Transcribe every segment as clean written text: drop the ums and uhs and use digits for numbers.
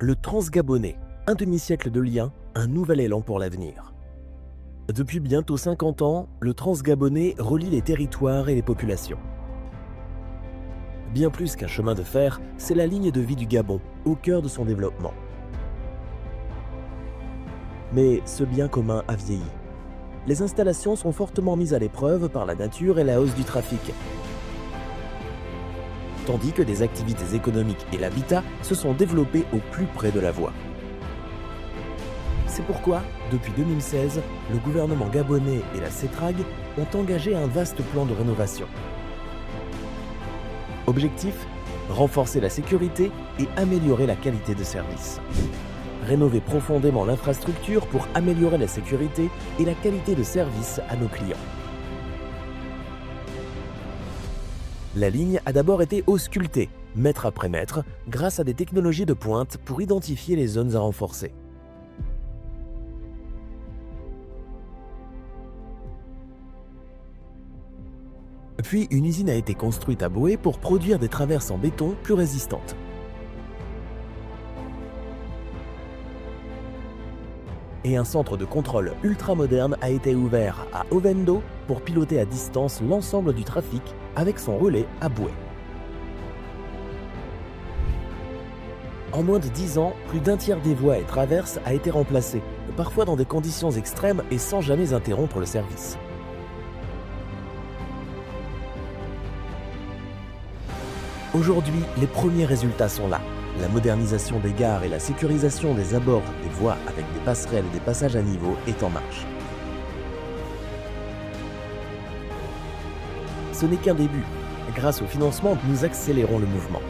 Le Transgabonais, un demi-siècle de lien, un nouvel élan pour l'avenir. Depuis bientôt 50 ans, le Transgabonais relie les territoires et les populations. Bien plus qu'un chemin de fer, c'est la ligne de vie du Gabon, au cœur de son développement. Mais ce bien commun a vieilli. Les installations sont fortement mises à l'épreuve par la nature et la hausse du trafic, tandis que des activités économiques et l'habitat se sont développés au plus près de la voie. C'est pourquoi, depuis 2016, le gouvernement gabonais et la CETRAG ont engagé un vaste plan de rénovation. Objectif : renforcer la sécurité et améliorer la qualité de service. Rénover profondément l'infrastructure pour améliorer la sécurité et la qualité de service à nos clients. La ligne a d'abord été auscultée, mètre après mètre, grâce à des technologies de pointe pour identifier les zones à renforcer. Puis une usine a été construite à Boé pour produire des traverses en béton plus résistantes. Et un centre de contrôle ultramoderne a été ouvert à Ovendo pour piloter à distance l'ensemble du trafic avec son relais à Boé. En moins de 10 ans, plus d'un tiers des voies et traverses a été remplacé, parfois dans des conditions extrêmes et sans jamais interrompre le service. Aujourd'hui, les premiers résultats sont là. La modernisation des gares et la sécurisation des abords des voies avec des passerelles et des passages à niveau est en marche. Ce n'est qu'un début. Grâce au financement, nous accélérons le mouvement.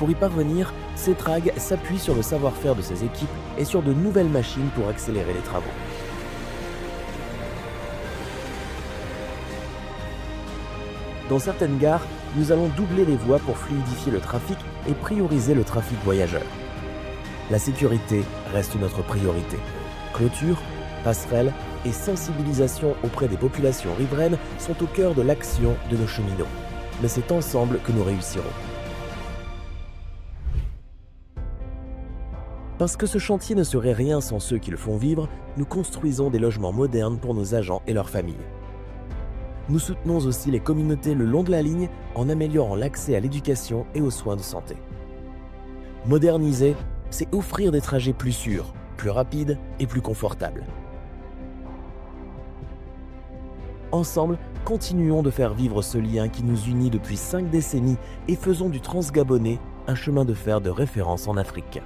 Pour y parvenir, CETRAG s'appuie sur le savoir-faire de ses équipes et sur de nouvelles machines pour accélérer les travaux. Dans certaines gares, nous allons doubler les voies pour fluidifier le trafic et prioriser le trafic voyageur. La sécurité reste notre priorité. Clôture, passerelles et sensibilisation auprès des populations riveraines sont au cœur de l'action de nos cheminots. Mais c'est ensemble que nous réussirons. Parce que ce chantier ne serait rien sans ceux qui le font vivre, nous construisons des logements modernes pour nos agents et leurs familles. Nous soutenons aussi les communautés le long de la ligne en améliorant l'accès à l'éducation et aux soins de santé. Moderniser, c'est offrir des trajets plus sûrs, plus rapides et plus confortables. Ensemble, continuons de faire vivre ce lien qui nous unit depuis 5 décennies et faisons du Transgabonais un chemin de fer de référence en Afrique.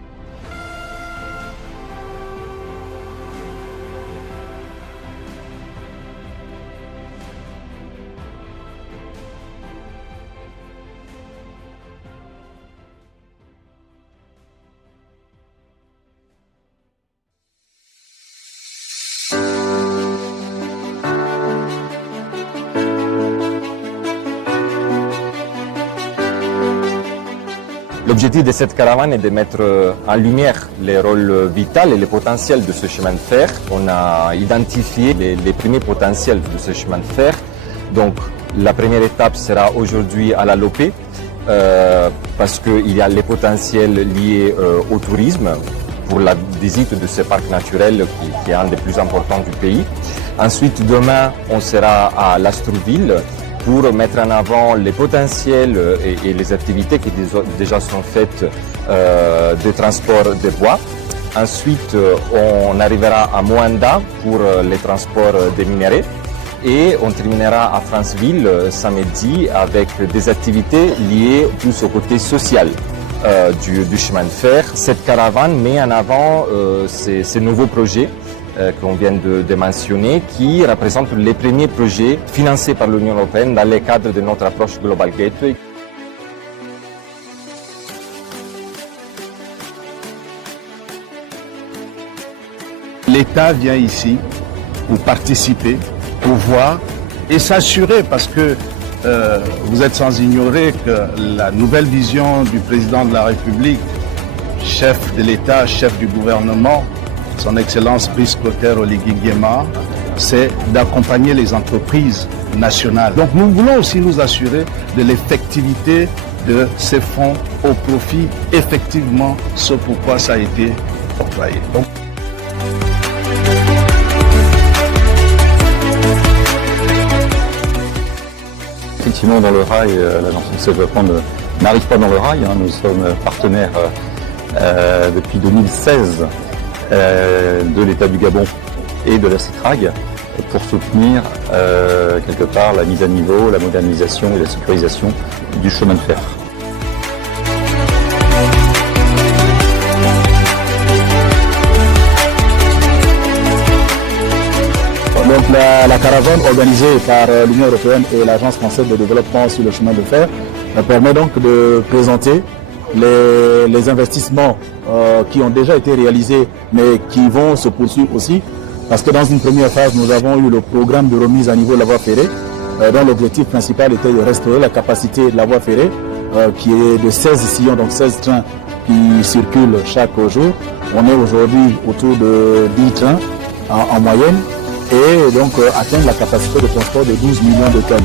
L'objectif de cette caravane est de mettre en lumière les rôles vitaux et les potentiels de ce chemin de fer. On a identifié les premiers potentiels de ce chemin de fer. Donc la première étape sera aujourd'hui à la Lopé parce qu'il y a les potentiels liés au tourisme pour la visite de ce parc naturel qui est un des plus importants du pays. Ensuite, demain, on sera à Lastrouville pour mettre en avant les potentiels et les activités qui déjà sont faites de transport de bois. Ensuite, on arrivera à Moanda pour les transports des minéraux. Et on terminera à Franceville samedi avec des activités liées plus au côté social du chemin de fer. Cette caravane met en avant ces nouveaux projets qu'on vient de mentionner, qui représentent les premiers projets financés par l'Union européenne dans le cadre de notre approche Global Gateway. L'État vient ici pour participer, pour voir et s'assurer, parce que vous êtes sans ignorer que la nouvelle vision du président de la République, chef de l'État, chef du gouvernement, son Excellence Brice Clotaire Oligui Nguema, c'est d'accompagner les entreprises nationales. Donc nous voulons aussi nous assurer de l'effectivité de ces fonds au profit, effectivement, ce pourquoi ça a été octroyé. Donc, effectivement, dans le rail, l'agence de développement n'arrive pas dans le rail. Nous sommes partenaires depuis 2016 de l'État du Gabon et de la CITRAG pour soutenir quelque part la mise à niveau, la modernisation et la sécurisation du chemin de fer. Donc la caravane organisée par l'Union européenne et l'Agence française de développement sur le chemin de fer permet donc de présenter les investissements qui ont déjà été réalisés mais qui vont se poursuivre aussi. Parce que dans une première phase, nous avons eu le programme de remise à niveau de la voie ferrée dont l'objectif principal était de restaurer la capacité de la voie ferrée qui est de 16 sillons, donc 16 trains qui circulent chaque jour. On est aujourd'hui autour de 10 trains en moyenne et donc atteindre la capacité de transport de 12 millions de tonnes.